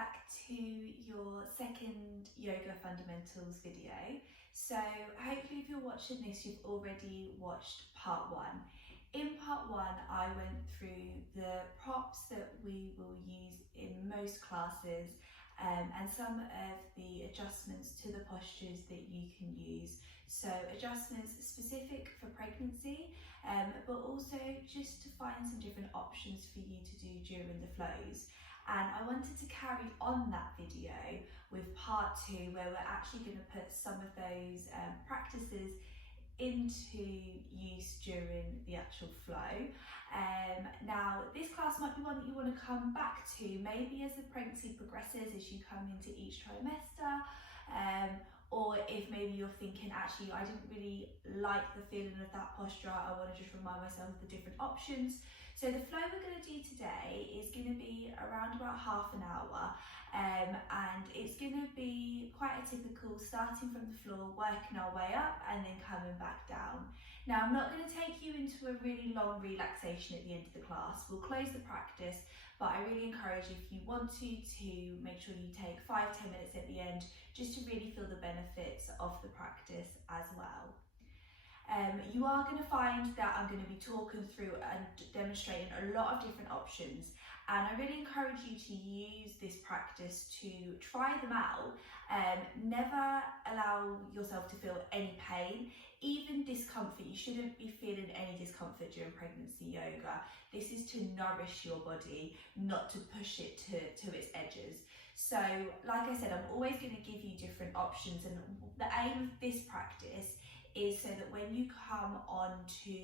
back to your second yoga fundamentals video. So hopefully if you're watching this, you've already watched part one. In part one, I went through the props that we will use in most classes and some of the adjustments to the postures that you can use. So adjustments specific for pregnancy, but also just to find some different options for you to do during the flows. And I wanted to carry on that video with part two, where we're actually going to put some of those practices into use during the actual flow. Now, this class might be one that you want to come back to, maybe as the pregnancy progresses, as you come into each trimester, or if maybe you're thinking, actually, I didn't really like the feeling of that posture, I want to just remind myself of the different options. So the flow we're going to do today is going to be around about half an hour, and it's going to be quite a typical starting from the floor, working our way up and then coming back down. Now, I'm not going to take you into a really long relaxation at the end of the class. We'll close the practice, but I really encourage you, if you want to make sure you take 5-10 minutes at the end just to really feel the benefits of the practice as well. You are going to find that I'm going to be talking through and demonstrating a lot of different options, and I really encourage you to use this practice to try them out. Never allow yourself to feel any pain, even discomfort. You shouldn't be feeling any discomfort during pregnancy yoga. This is to nourish your body, not to push it to its edges. So like I said, I'm always going to give you different options, and the aim of this practice is so that when you come on to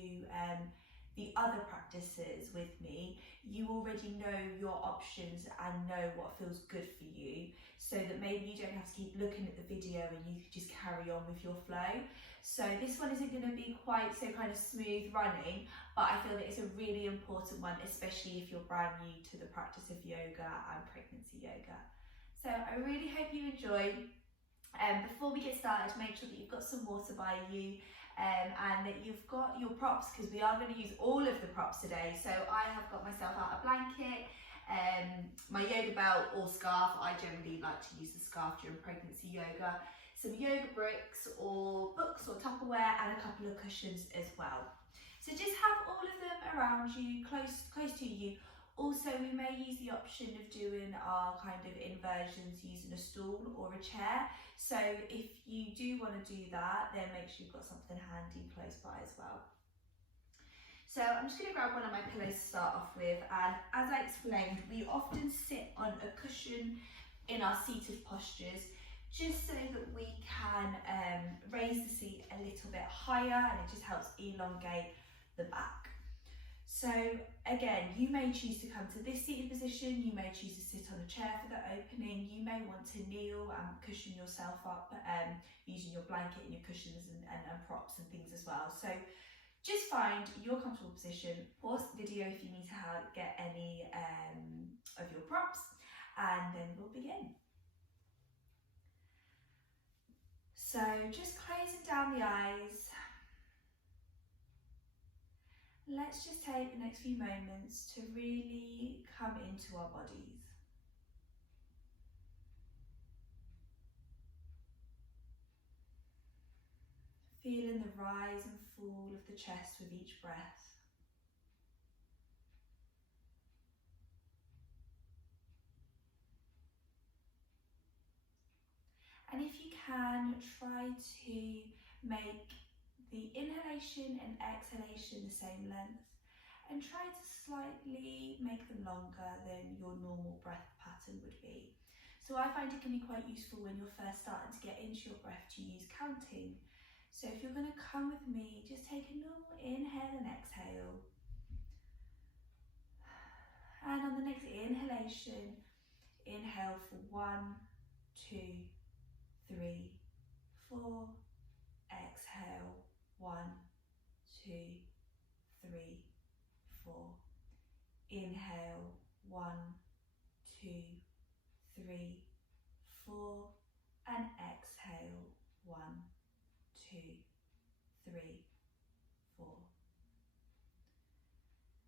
the other practices with me, you already know your options and know what feels good for you, so that maybe you don't have to keep looking at the video and you can just carry on with your flow. So this one isn't going to be quite so kind of smooth running, but I feel that it's a really important one, especially if you're brand new to the practice of yoga and pregnancy yoga. So I really hope you enjoy. Before we get started, make sure that you've got some water by you and that you've got your props, because we are going to use all of the props today. So I have got myself out a blanket, my yoga belt or scarf. I generally like to use the scarf during pregnancy yoga, some yoga bricks or books or Tupperware, and a couple of cushions as well. So just have all of them around you, close to you. Also, we may use the option of doing our kind of inversions using a stool or a chair. So if you do want to do that, then make sure you've got something handy close by as well. So I'm just going to grab one of my pillows to start off with, and as I explained, we often sit on a cushion in our seated postures, just so that we can raise the seat a little bit higher, and it just helps elongate the back. So again, you may choose to come to this seated position, you may choose to sit on a chair for the opening, you may want to kneel and cushion yourself up using your blanket and your cushions and props and things as well. So just find your comfortable position, pause the video if you need to get any of your props, and then we'll begin. So just closing down the eyes. Let's just take the next few moments to really come into our bodies. Feeling the rise and fall of the chest with each breath. And if you can, try to make the inhalation and exhalation the same length, and try to slightly make them longer than your normal breath pattern would be. So I find it can be quite useful when you're first starting to get into your breath to use counting. So if you're going to come with me, just take a normal inhale and exhale. And on the next inhalation, inhale for 1, 2, 3, 4, exhale 1, 2, 3, 4. Inhale 1, 2, 3, 4, and exhale 1, 2, 3, 4.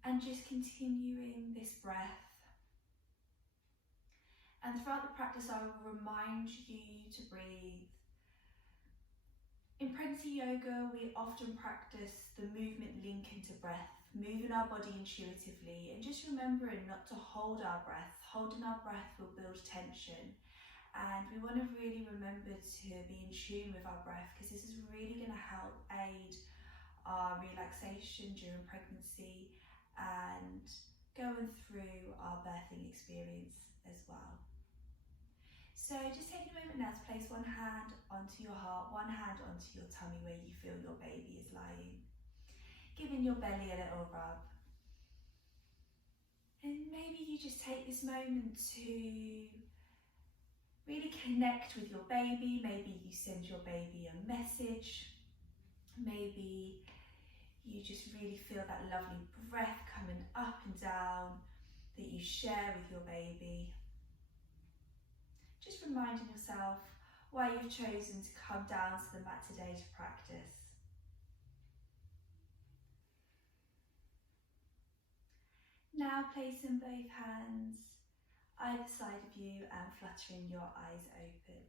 And just continuing this breath And throughout the practice, I will remind you to breathe. In Pranati Yoga, we often practice the movement link into breath, moving our body intuitively and just remembering not to hold our breath. Holding our breath will build tension, and we want to really remember to be in tune with our breath, because this is really going to help aid our relaxation during pregnancy and going through our birthing experience as well. So just take a moment now to place one hand onto your heart, one hand onto your tummy where you feel your baby is lying. Giving your belly a little rub. And maybe you just take this moment to really connect with your baby. Maybe you send your baby a message. Maybe you just really feel that lovely breath coming up and down that you share with your baby. Just reminding yourself why you've chosen to come down to the mat today to practice. Now placing both hands either side of you and fluttering your eyes open.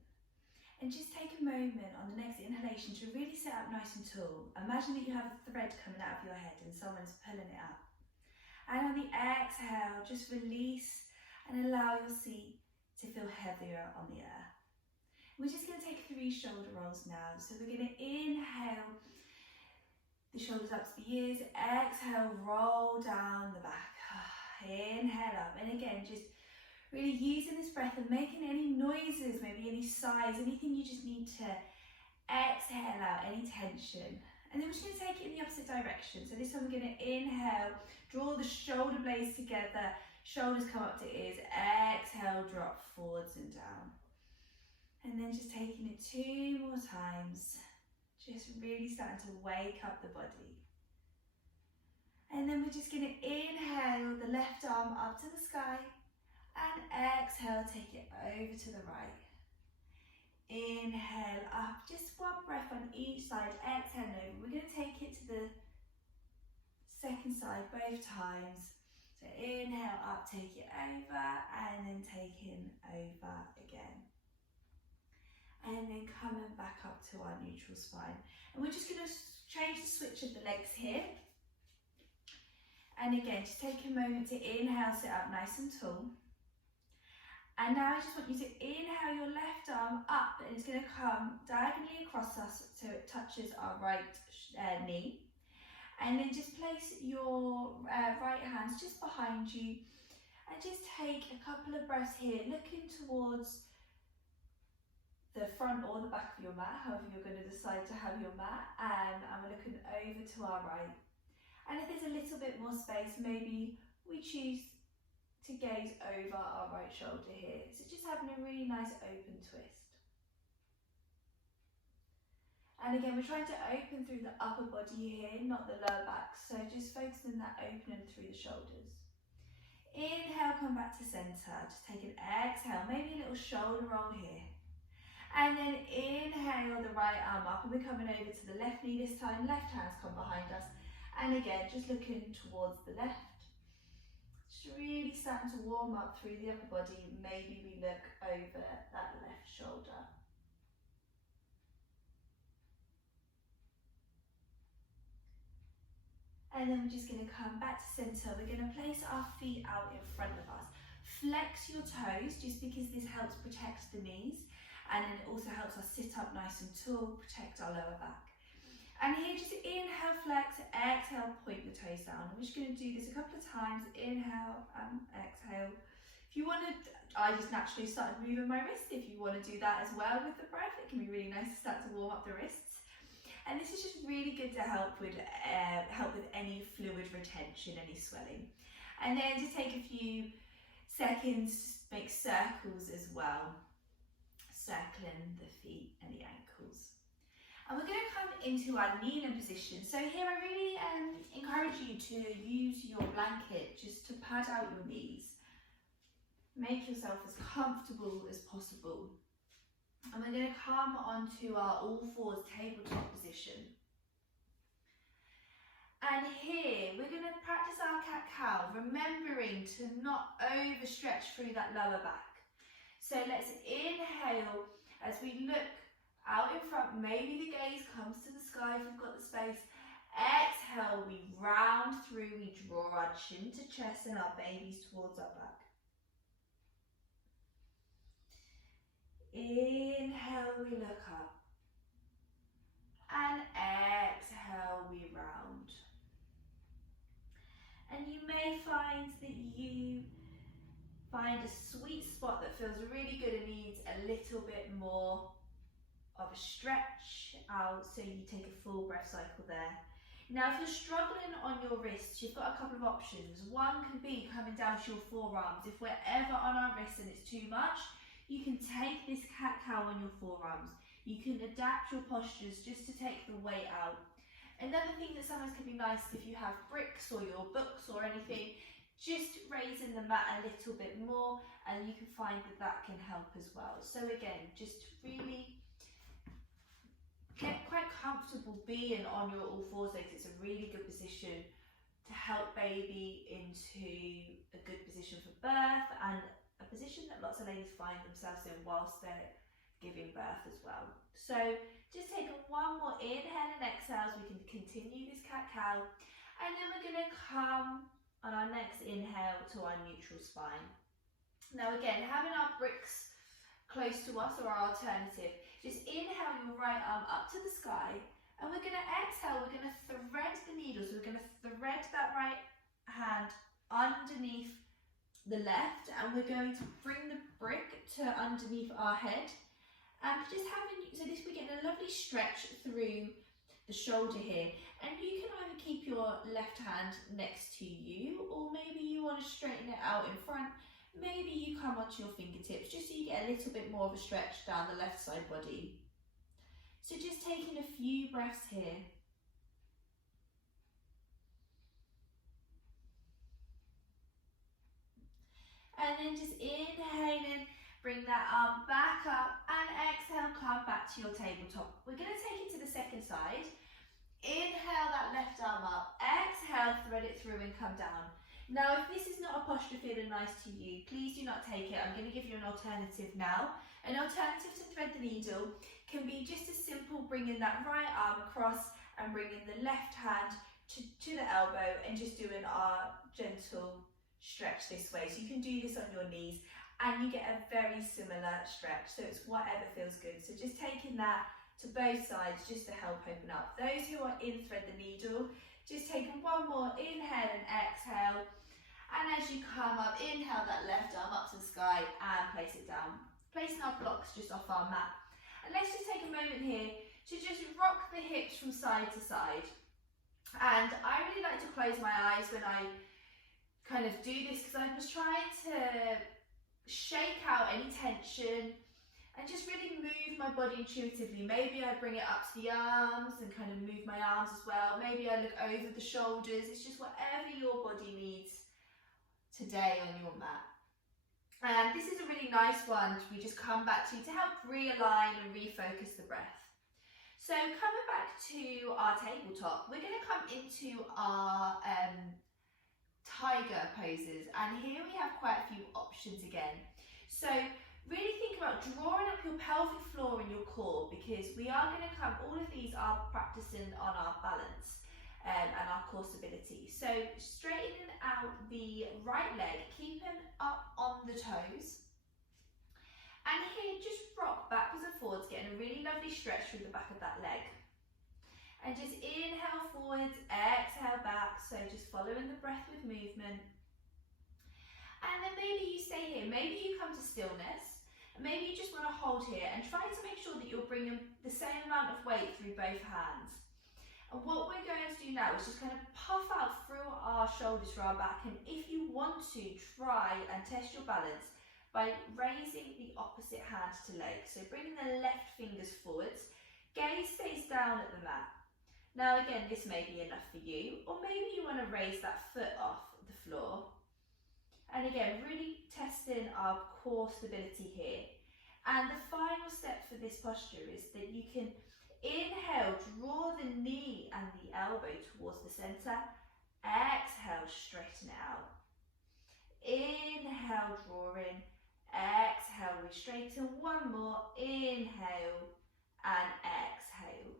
And just take a moment on the next inhalation to really sit up nice and tall. Imagine that you have a thread coming out of your head and someone's pulling it up. And on the exhale, just release and allow your seat to feel heavier on the earth. We're just going to take 3 shoulder rolls now. So we're going to inhale the shoulders up to the ears, exhale, roll down the back. Inhale up, and again, just really using this breath and making any noises, maybe any sighs, anything you just need to exhale out, any tension. And then we're just going to take it in the opposite direction. So this time we're going to inhale, draw the shoulder blades together, shoulders come up to ears, exhale, drop forwards and down. And then just taking it 2 more times, just really starting to wake up the body. And then we're just going to inhale the left arm up to the sky and exhale, take it over to the right. Inhale up, just one breath on each side, exhale over. We're going to take it to the second side both times. So inhale up, take it over, and then taking over again. And then coming back up to our neutral spine. And we're just going to change the switch of the legs here. And again, just take a moment to inhale, sit up nice and tall. And now I just want you to inhale your left arm up, and it's going to come diagonally across us so it touches our right knee. And then just place your right hands just behind you and just take a couple of breaths here, looking towards the front or the back of your mat, however you're going to decide to have your mat, and we're looking over to our right. And if there's a little bit more space, maybe we choose to gaze over our right shoulder here. So just having a really nice open twist. And again, we're trying to open through the upper body here, not the lower back. So just focusing on that opening through the shoulders. Inhale, come back to center. Just take an exhale, maybe a little shoulder roll here. And then inhale the right arm up, and we're coming over to the left knee this time. Left hands come behind us. And again, just looking towards the left. Just really starting to warm up through the upper body. Maybe we look over that left shoulder. And then we're just going to come back to center. We're going to place our feet out in front of us. Flex your toes, just because this helps protect the knees. And then it also helps us sit up nice and tall, protect our lower back. And here, just inhale, flex, exhale, point the toes down. We're just going to do this a couple of times. Inhale and exhale. If you want to, I just naturally started moving my wrists. If you want to do that as well with the breath, it can be really nice to start to warm up the wrists. And this is just really good to help with any fluid retention, any swelling. And then just take a few seconds, make circles as well, circling the feet and the ankles. And we're going to come into our kneeling position. So here I really encourage you to use your blanket just to pad out your knees. Make yourself as comfortable as possible. And we're going to come onto our all fours tabletop position. And here we're going to practice our cat-cow, remembering to not overstretch through that lower back. So let's inhale as we look out in front. Maybe the gaze comes to the sky if we've got the space. Exhale, we round through, we draw our chin to chest and our babies towards our back. Inhale, we look up. And exhale, we round. And you may find that you find a sweet spot that feels really good and needs a little bit more of a stretch out, so you take a full breath cycle there. Now, if you're struggling on your wrists, you've got a couple of options. One can be coming down to your forearms. If we're ever on our wrists and it's too much, you can take this cat-cow on your forearms. You can adapt your postures just to take the weight out. Another thing that sometimes can be nice if you have bricks or your books or anything, just raising the mat a little bit more, and you can find that that can help as well. So again, just really get quite comfortable being on your all fours legs. It's a really good position to help baby into a good position for birth, and a position that lots of ladies find themselves in whilst they're giving birth as well. So just take one more inhale and exhale as we can continue this cat-cow, and then we're going to come on our next inhale to our neutral spine. Now again, having our bricks close to us or our alternative, just inhale your right arm up to the sky, and we're going to exhale, we're going to thread the needle. So we're going to thread that right hand underneath the left, and we're going to bring the brick to underneath our head, and just having, so this we're getting a lovely stretch through the shoulder here. And you can either keep your left hand next to you, or maybe you want to straighten it out in front. Maybe you come onto your fingertips just so you get a little bit more of a stretch down the left side body. So just taking a few breaths here. And then just inhaling, bring that arm back up, and exhale, come back to your tabletop. We're going to take it to the second side. Inhale that left arm up, exhale, thread it through and come down. Now, if this is not a posture feeling nice to you, please do not take it. I'm going to give you an alternative now. An alternative to thread the needle can be just as simple, bringing that right arm across and bringing the left hand to the elbow and just doing our gentle stretch this way. So you can do this on your knees and you get a very similar stretch. So it's whatever feels good. So just taking that to both sides just to help open up. Those who are in thread the needle, just taking one more inhale and exhale. And as you come up, inhale that left arm up to the sky and place it down. Placing our blocks just off our mat. And let's just take a moment here to just rock the hips from side to side. And I really like to close my eyes when I kind of do this, because I was trying to shake out any tension and just really move my body intuitively. Maybe I bring it up to the arms and kind of move my arms as well. Maybe I look over the shoulders. It's just whatever your body needs today on your mat. And this is a really nice one we just come back to help realign and refocus the breath. So coming back to our tabletop, we're going to come into our tiger poses, and here we have quite a few options again. So really think about drawing up your pelvic floor and your core, because we are going to come, all of these are practicing on our balance and our core stability. So straightening out the right leg, keeping up on the toes, and here just rock backwards and forwards, getting a really lovely stretch through the back of that leg. And just inhale forwards, exhale back, so just following the breath with movement. And then maybe you stay here, maybe you come to stillness, and maybe you just want to hold here and try to make sure that you're bringing the same amount of weight through both hands. And what we're going to do now is just kind of puff out through our shoulders, through our back, and if you want to, try and test your balance by raising the opposite hand to leg. So bringing the left fingers forwards, gaze stays down at the mat. Now again, this may be enough for you, or maybe you want to raise that foot off the floor. And again, really testing our core stability here. And the final step for this posture is that you can inhale, draw the knee and the elbow towards the center. Exhale, straighten it out. Inhale, drawing. Exhale, we straighten. One more, inhale and exhale.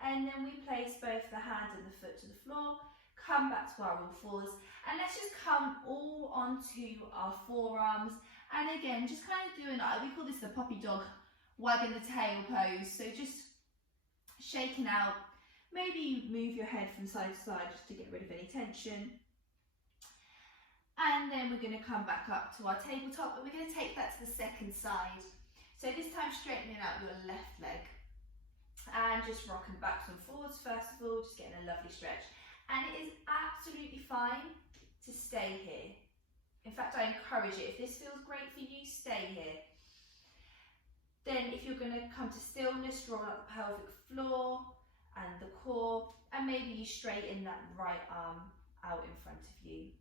And then we place both the hand and the foot to the floor, come back to our all fours, and let's just come all onto our forearms. And again, just kind of doing, we call this the puppy dog wagging the tail pose. So just shaking out, maybe move your head from side to side just to get rid of any tension. And then we're going to come back up to our tabletop, but we're going to take that to the second side. So this time straightening out your left leg and just rocking backwards and forwards first of all, just getting a lovely stretch. And it is absolutely fine to stay here. In fact, I encourage it. If this feels great for you, stay here. Then if you're going to come to stillness, draw up the pelvic floor and the core, and maybe you straighten that right arm out in front of you.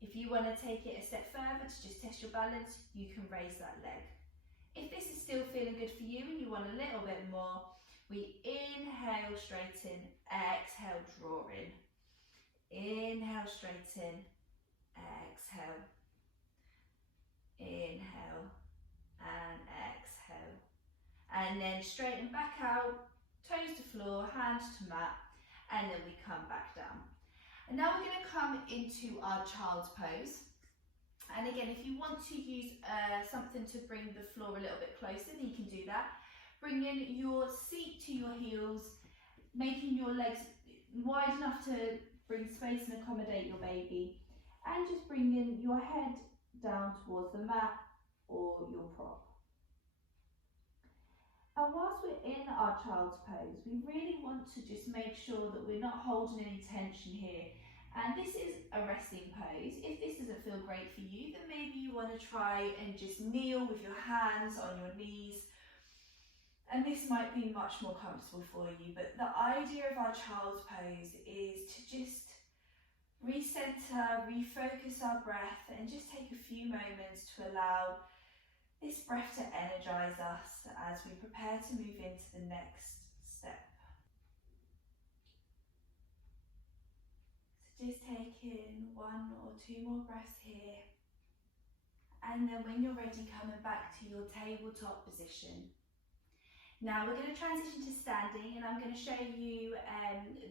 If you want to take it a step further to just test your balance, you can raise that leg. If this is still feeling good for you and you want a little bit more, we inhale, straighten, exhale, draw in. Inhale, straighten, exhale. Inhale and exhale. And then straighten back out, toes to floor, hands to mat, and then we come back down. And now we're going to come into our child's pose. And again, if you want to use something to bring the floor a little bit closer, then you can do that. Bringing your seat to your heels, making your legs wide enough to bring space and accommodate your baby. And just bringing your head down towards the mat or your prop. And whilst we're in our child's pose, we really want to just make sure that we're not holding any tension here. And this is a resting pose. If this doesn't feel great for you, then maybe you want to try and just kneel with your hands on your knees. And this might be much more comfortable for you, but the idea of our child's pose is to just recenter, refocus our breath, and just take a few moments to allow this breath to energize us as we prepare to move into the next step. So just take in 1 or 2 more breaths here. And then when you're ready, coming back to your tabletop position. Now we're going to transition to standing, and I'm going to show you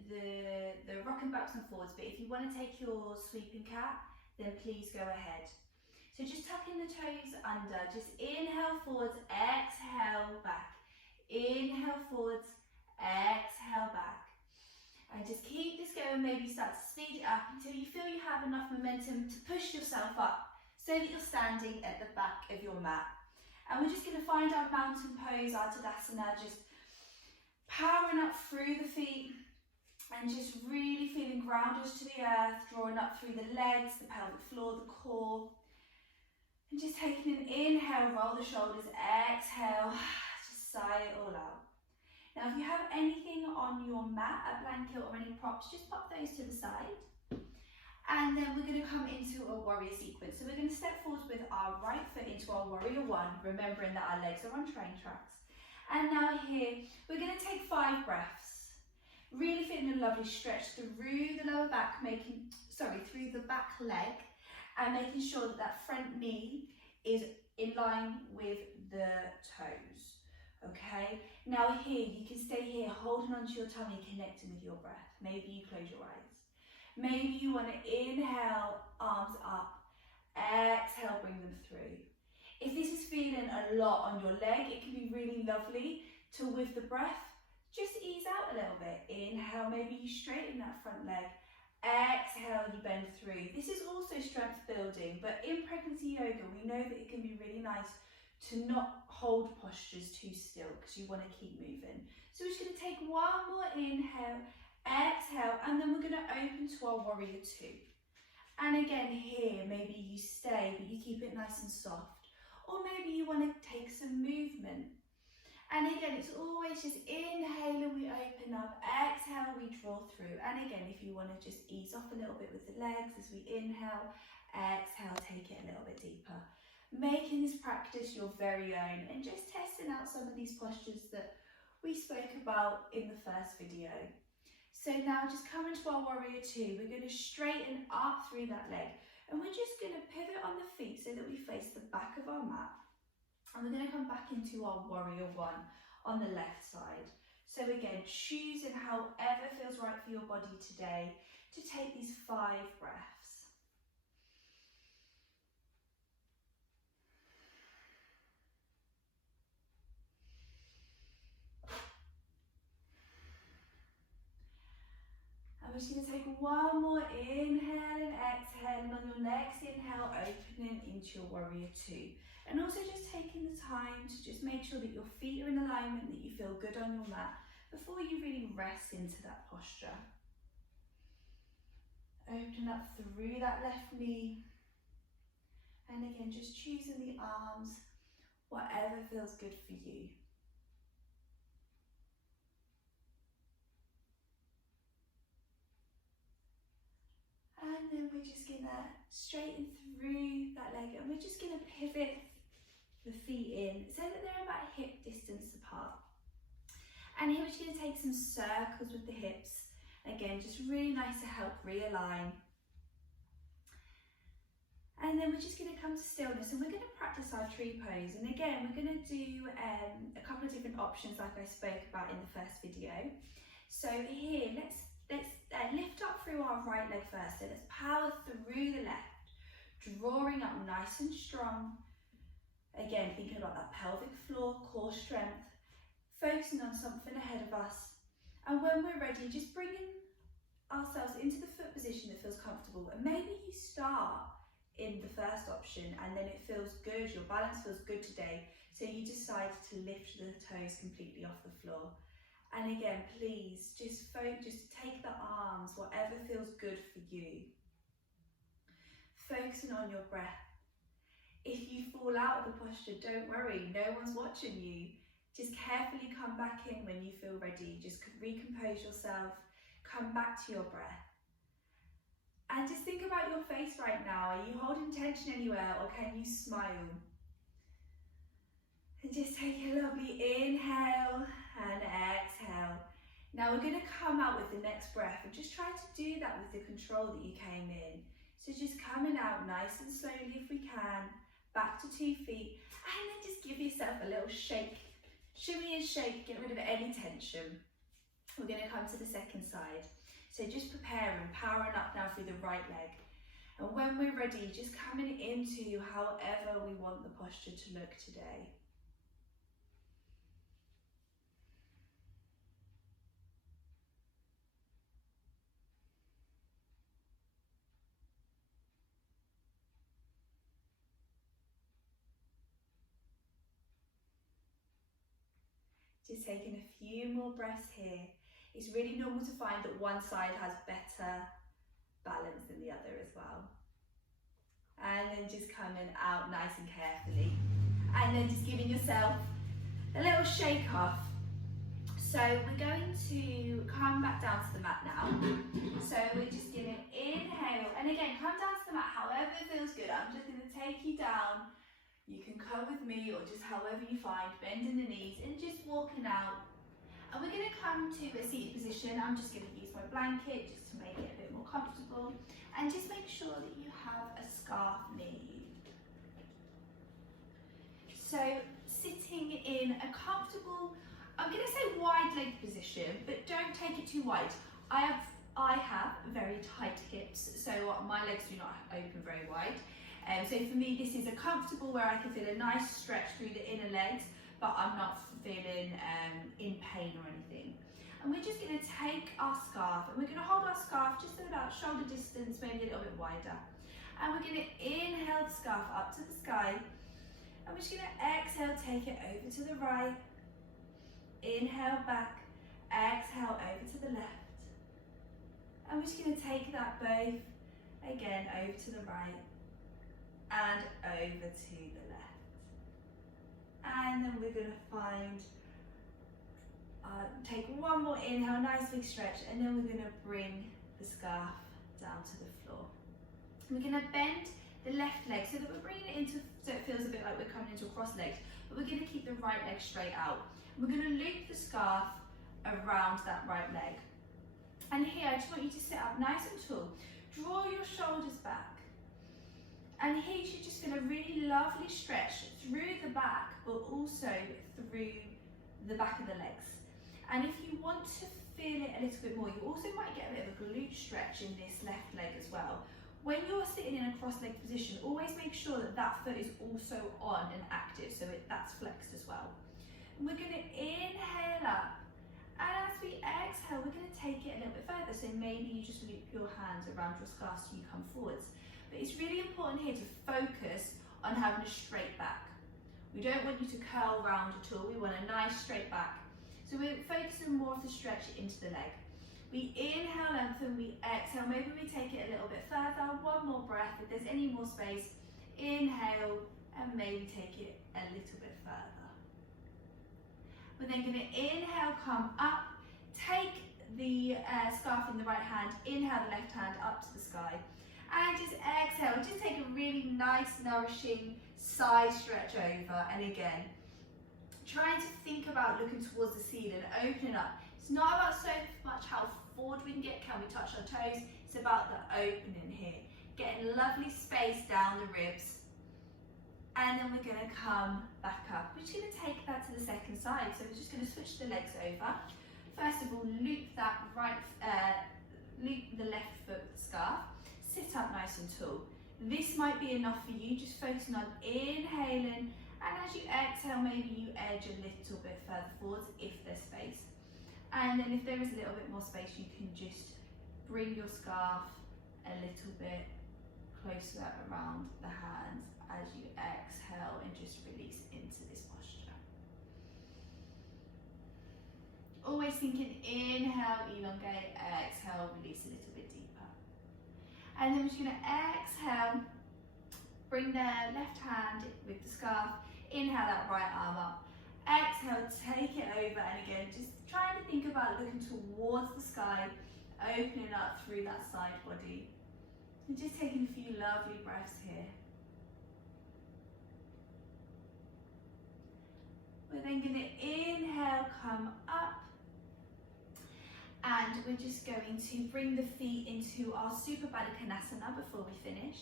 the rocking backs and forwards, but if you want to take your sweeping cat, then please go ahead. So just tucking the toes under, just inhale forwards, exhale back. Inhale forwards, exhale back. And just keep this going, maybe start to speed it up until you feel you have enough momentum to push yourself up so that you're standing at the back of your mat. And we're just going to find our mountain pose, our Tadasana, just powering up through the feet and just really feeling grounded to the earth, drawing up through the legs, the pelvic floor, the core. And just taking an inhale, roll the shoulders, exhale, just sigh it all out. Now if you have anything on your mat, a blanket or any props, just pop those to the side. And then we're going to come into a warrior sequence. So we're going to step forward with our right foot into our warrior 1, remembering that our legs are on train tracks. And now here, we're going to take 5 breaths. Really feeling a lovely stretch through the lower back, through the back leg, and making sure that that front knee is in line with the toes. Okay, now here, you can stay here holding onto your tummy, connecting with your breath. Maybe you close your eyes. Maybe you want to inhale, arms up, exhale, bring them through. If this is feeling a lot on your leg, it can be really lovely to, with the breath, just ease out a little bit. Inhale, maybe you straighten that front leg. Exhale, you bend through. This is also strength building, but in pregnancy yoga, we know that it can be really nice to not hold postures too still because you want to keep moving. So we're just going to take 1 more inhale, exhale, and then we're going to open to our warrior 2. And again here, maybe you stay, but you keep it nice and soft. Or maybe you want to take some movement. And again, it's always just inhale and we open up, exhale, we draw through. And again, if you want to just ease off a little bit with the legs as we inhale, exhale, take it a little bit deeper. Making this practice your very own and just testing out some of these postures that we spoke about in the first video. So now just coming to our warrior 2, we're going to straighten up through that leg. And we're just going to pivot on the feet so that we face the back of our mat. And we're going to come back into our warrior one on the left side. So again, choosing however feels right for your body today to take these 5 breaths. And we're just going to take one more inhale and exhale, and on your next inhale, opening into your warrior 2. And also just taking the time to just make sure that your feet are in alignment, that you feel good on your mat before you really rest into that posture. Open up through that left knee. And again, just choosing the arms, whatever feels good for you. And then we're just gonna straighten through that leg, and we're just gonna pivot the feet in so that they're about hip distance apart. And here we're just gonna take some circles with the hips. Again, just really nice to help realign. And then we're just going to come to stillness, and we're going to practice our tree pose. And again, we're going to do a couple of different options like I spoke about in the first video. So here, let's lift up through our right leg first. So let's power through the left, drawing up nice and strong. Again, thinking about that pelvic floor, core strength, focusing on something ahead of us. And when we're ready, just bringing ourselves into the foot position that feels comfortable. And maybe you start in the first option and then it feels good, your balance feels good today, so you decide to lift the toes completely off the floor. And again, please just take the arms, whatever feels good for you. Focusing on your breath. If you fall out of the posture, don't worry, no one's watching you. Just carefully come back in when you feel ready. Just recompose yourself, come back to your breath. And just think about your face right now. Are you holding tension anywhere, or can you smile? And just take a lovely inhale and exhale. Now we're going to come out with the next breath, and just try to do that with the control that you came in. So just coming out nice and slowly if we can, back to 2 feet, and then just give yourself a little shake. Shimmy and shake, get rid of any tension. We're going to come to the second side. So just preparing, powering up now through the right leg. And when we're ready, just coming into however we want the posture to look today. Just taking a few more breaths here. It's really normal to find that one side has better balance than the other as well. And then just coming out nice and carefully. And then just giving yourself a little shake off. So we're going to come back down to the mat now. So we're just going to inhale. And again, come down to the mat however it feels good. I'm just going to take you down. You can come with me or just however you find, bending the knees and just walking out. And we're going to come to a seated position. I'm just going to use my blanket just to make it a bit more comfortable. And just make sure that you have a scarf near you. So sitting in a comfortable, I'm going to say wide leg position, but don't take it too wide. I have very tight hips, so my legs do not open very wide. So for me, this is a comfortable where I can feel a nice stretch through the inner legs, but I'm not feeling in pain or anything. And we're just going to take our scarf, and we're going to hold our scarf just at about shoulder distance, maybe a little bit wider. And we're going to inhale the scarf up to the sky, and we're just going to exhale, take it over to the right. Inhale back, exhale over to the left. And we're just going to take that both again over to the right and over to the left. And then we're going to find, take one more inhale, nice big stretch, and then we're going to bring the scarf down to the floor. And we're going to bend the left leg so that we're bringing it into, so it feels a bit like we're coming into a cross legged, but we're going to keep the right leg straight out. We're going to loop the scarf around that right leg. And here, I just want you to sit up nice and tall. Draw your shoulders back. And here you're just going to really lovely stretch through the back, but also through the back of the legs. And if you want to feel it a little bit more, you also might get a bit of a glute stretch in this left leg as well. When you're sitting in a cross-legged position, always make sure that that foot is also on and active, so that's flexed as well. And we're going to inhale up, and as we exhale, we're going to take it a little bit further. So maybe you just loop your hands around your scarf so you come forwards. But it's really important here to focus on having a straight back. We don't want you to curl round at all. We want a nice straight back. So we're focusing more of the stretch into the leg. We inhale, lengthen, we exhale. Maybe we take it a little bit further. One more breath. If there's any more space, inhale, and maybe take it a little bit further. We're then going to inhale, come up, take the scarf in the right hand, inhale the left hand up to the sky. And just exhale, just take a really nice, nourishing side stretch over. And again, trying to think about looking towards the ceiling, opening up. It's not about so much how forward we can get, can we touch our toes? It's about the opening here. Getting lovely space down the ribs. And then we're going to come back up. We're just going to take that to the second side. So we're just going to switch the legs over. First of all, loop the left foot with the scarf. Sit up nice and tall. This might be enough for you, just focusing on inhaling, and as you exhale, maybe you edge a little bit further forwards if there's space. And then if there is a little bit more space, you can just bring your scarf a little bit closer around the hands as you exhale and just release into this posture. Always thinking inhale, elongate, exhale, release a little bit deeper. And then we're just going to exhale, bring the left hand with the scarf, inhale that right arm up, exhale, take it over, and again, just trying to think about looking towards the sky, opening up through that side body, and just taking a few lovely breaths here. We're then going to inhale, come up, and we're just going to bring the feet into our Supta Baddha Konasana before we finish.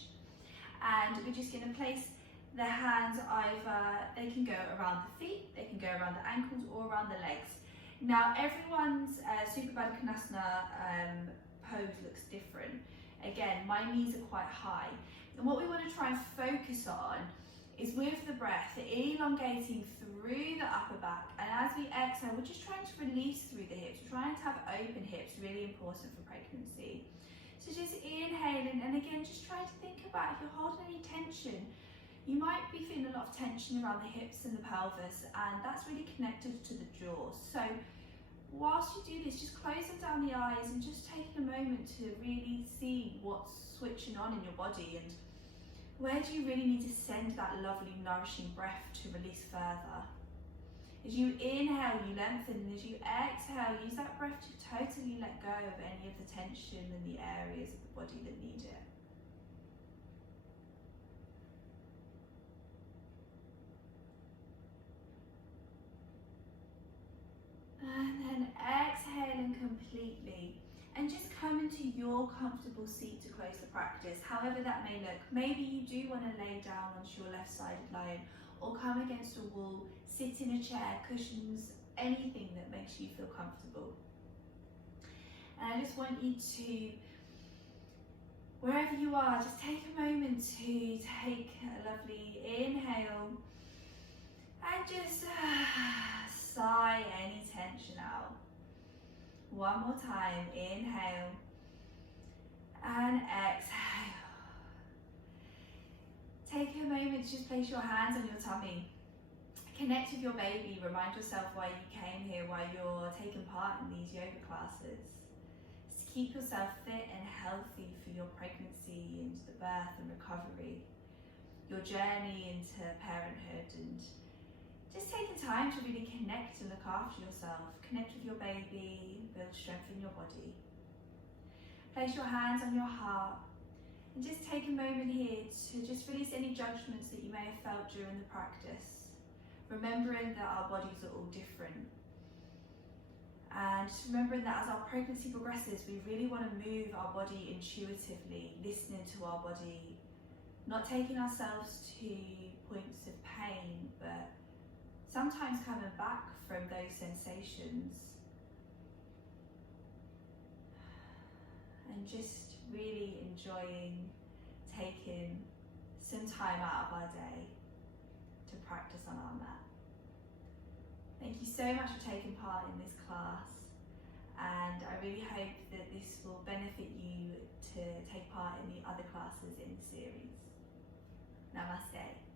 And we're just going to place the hands either, they can go around the feet, they can go around the ankles or around the legs. Now everyone's Supta Baddha Konasana pose looks different. Again, my knees are quite high. And what we want to try and focus on is with the breath, elongating through the upper back, and as we exhale, we're just trying to release through the hips. We're trying to have open hips, really important for pregnancy. So just inhaling, and again, just try to think about if you're holding any tension. You might be feeling a lot of tension around the hips and the pelvis, and that's really connected to the jaw. So whilst you do this, just closing down the eyes and just taking a moment to really see what's switching on in your body, and where do you really need to send that lovely nourishing breath to release further. As you inhale, you lengthen, and as you exhale, use that breath to totally let go of any of the tension in the areas of the body that need it. And then exhaling completely, and just come into your comfortable seat to close the practice, however that may look. Maybe you do want to lay down onto your left-sided lying, or come against a wall, sit in a chair, cushions, anything that makes you feel comfortable. And I just want you to, wherever you are, just take a moment to take a lovely inhale, and just sigh any tension out. One more time, inhale and exhale. Take a moment to just place your hands on your tummy. Connect with your baby, remind yourself why you came here, why you're taking part in these yoga classes. Just keep yourself fit and healthy for your pregnancy and the birth and recovery, your journey into parenthood, and just take the time to really connect and look after yourself. Connect with your baby, build strength in your body. Place your hands on your heart and just take a moment here to just release any judgments that you may have felt during the practice. Remembering that our bodies are all different. And just remembering that as our pregnancy progresses, we really want to move our body intuitively, listening to our body, not taking ourselves to points of pain, but sometimes coming back from those sensations and just really enjoying taking some time out of our day to practice on our mat. Thank you so much for taking part in this class, and I really hope that this will benefit you to take part in the other classes in the series. Namaste.